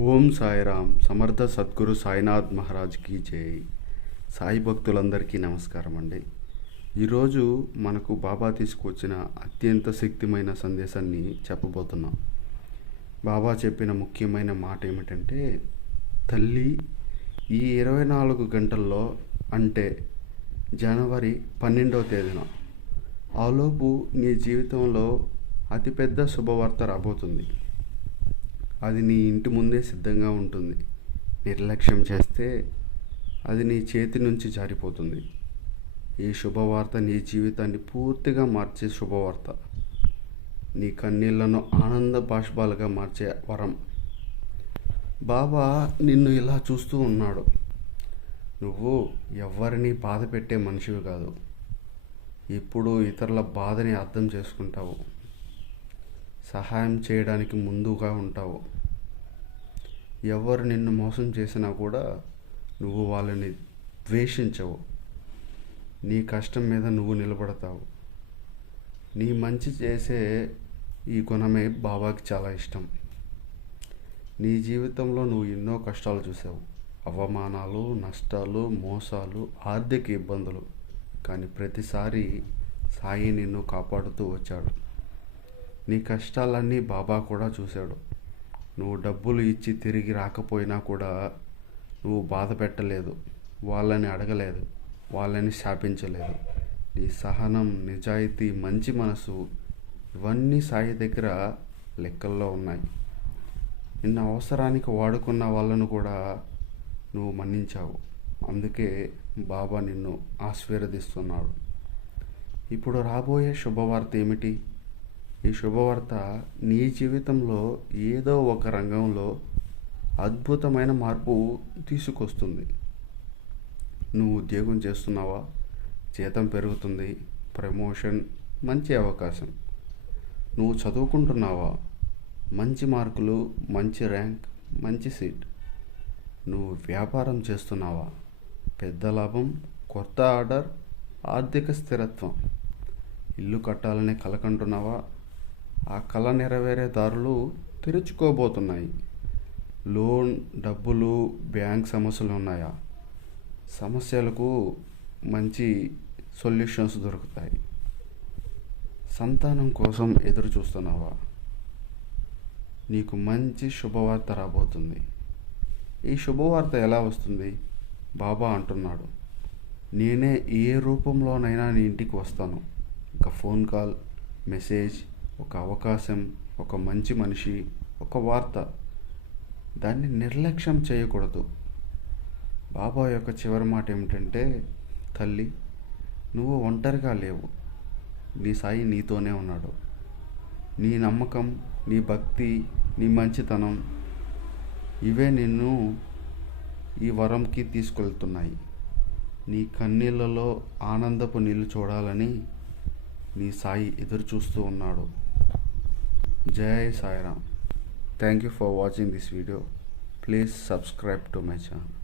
ఓం సాయిరామ్. సమర్థ సద్గురు సాయినాథ్ మహారాజ్కి జై. సాయి భక్తులందరికీ నమస్కారం అండి. ఈరోజు మనకు బాబా తీసుకొచ్చిన అత్యంత శక్తిమైన సందేశాన్ని చెప్పబోతున్నాం. బాబా చెప్పిన ముఖ్యమైన మాట ఏమిటంటే, తల్లి, ఈ 24 గంటల్లో, అంటే జనవరి 12వ తేదీన ఆలోపు నీ జీవితంలో అతిపెద్ద శుభవార్త రాబోతుంది. అది నీ ఇంటి ముందే సిద్ధంగా ఉంటుంది. నిర్లక్ష్యం చేస్తే అది నీ చేతి నుంచి జారిపోతుంది. ఈ శుభవార్త నీ జీవితాన్ని పూర్తిగా మార్చే శుభవార్త. నీ కన్నీళ్లను ఆనంద బాష్పాలుగా మార్చే వరం. బాబా నిన్ను ఇలా చూస్తూ ఉన్నాడు. నువ్వు ఎవరిని బాధ పెట్టే మనిషివి కాదు. ఇప్పుడు ఇతరుల బాధని అర్థం చేసుకుంటావు. సహాయం చేయడానికి ముందుగా ఉంటావు. ఎవరు నిన్ను మోసం చేసినా కూడా నువ్వు వాళ్ళని ద్వేషించవు. నీ కష్టం మీద నువ్వు నిలబడతావు. నీ మంచి చేసే ఈ గుణమే బాబాకి చాలా ఇష్టం. నీ జీవితంలో నువ్వు ఎన్నో కష్టాలు చూసావు. అవమానాలు, నష్టాలు, మోసాలు, ఆర్థిక ఇబ్బందులు. కానీ ప్రతిసారి సాయి నిన్ను కాపాడుతూ వచ్చాడు. నీ కష్టాలన్నీ బాబా కూడా చూశాడు. నువ్వు డబ్బులు ఇచ్చి తిరిగి రాకపోయినా కూడా నువ్వు బాధ పెట్టలేదు. వాళ్ళని అడగలేదు. వాళ్ళని శాపించలేదు. నీ సహనం, నిజాయితీ, మంచి మనసు, ఇవన్నీ సాయి దగ్గర లెక్కల్లో ఉన్నాయి. నిన్న అవసరానికి వాడుకున్న వాళ్ళను కూడా నువ్వు మన్నించావు. అందుకే బాబా నిన్ను ఆశీర్వదిస్తున్నాడు. ఇప్పుడు రాబోయే శుభవార్త ఏమిటి? ఈ శుభవార్త నీ జీవితంలో ఏదో ఒక రంగంలో అద్భుతమైన మార్పు తీసుకొస్తుంది. నువ్వు ఉద్యోగం చేస్తున్నావా? జీతం పెరుగుతుంది. ప్రమోషన్, మంచి అవకాశం. నువ్వు చదువుకుంటున్నావా? మంచి మార్కులు, మంచి ర్యాంక్, మంచి సీట్. నువ్వు వ్యాపారం చేస్తున్నావా? పెద్ద లాభం, కొత్త ఆర్డర్, ఆర్థిక స్థిరత్వం. ఇల్లు కట్టాలనే కలకంటున్నావా? ఆ కళ నెరవేరే దారులు తెరుచుకోబోతున్నాయి. లోన్, డబ్బులు, బ్యాంక్ సమస్యలు ఉన్నాయా? సమస్యలకు మంచి సొల్యూషన్స్ దొరుకుతాయి. సంతానం కోసం ఎదురు చూస్తున్నావా? నీకు మంచి శుభవార్త రాబోతుంది. ఈ శుభవార్త ఎలా వస్తుంది? బాబా అంటున్నాడు, నేనే ఏ రూపంలోనైనా నీ ఇంటికి వస్తాను. ఒక ఫోన్ కాల్, మెసేజ్, ఒక అవకాశం, ఒక మంచి మనిషి, ఒక వార్త. దాన్ని నిర్లక్ష్యం చేయకూడదు. బాబా యొక్క చివరి మాట ఏమిటంటే, తల్లి, నువ్వు ఒంటరిగా లేవు. నీ సాయి నీతోనే ఉన్నాడు. నీ నమ్మకం, నీ భక్తి, నీ మంచితనం, ఇవే నిన్ను ఈ వరంకి తీసుకెళ్తున్నాయి. నీ కన్నీళ్ళలో ఆనందపు నీళ్ళు చూడాలని నీ సాయి ఎదురు చూస్తూ ఉన్నాడు. జై Sairam. Thank you for watching this video. Please subscribe to my channel.